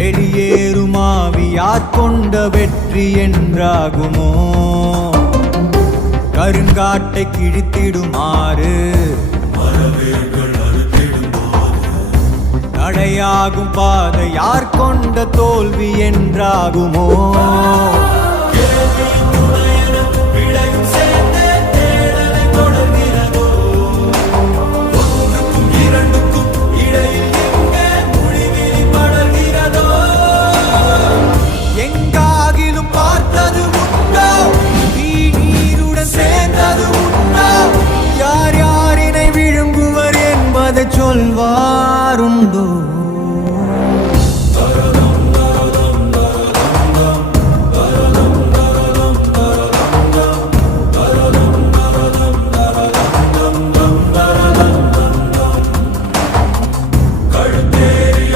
வெளியேறுமாவி யார் கொண்ட வெற்றி என்றாகுமோ? கருங்காட்டை கிழித்திடுமாறு தடையாகும் பாதை யார் கொண்ட தோல்வி என்றாகுமோ?